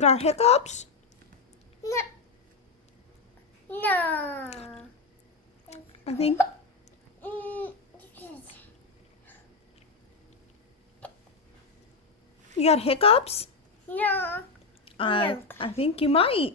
You got hiccups? No. No. I think. You got hiccups? No. I think you might.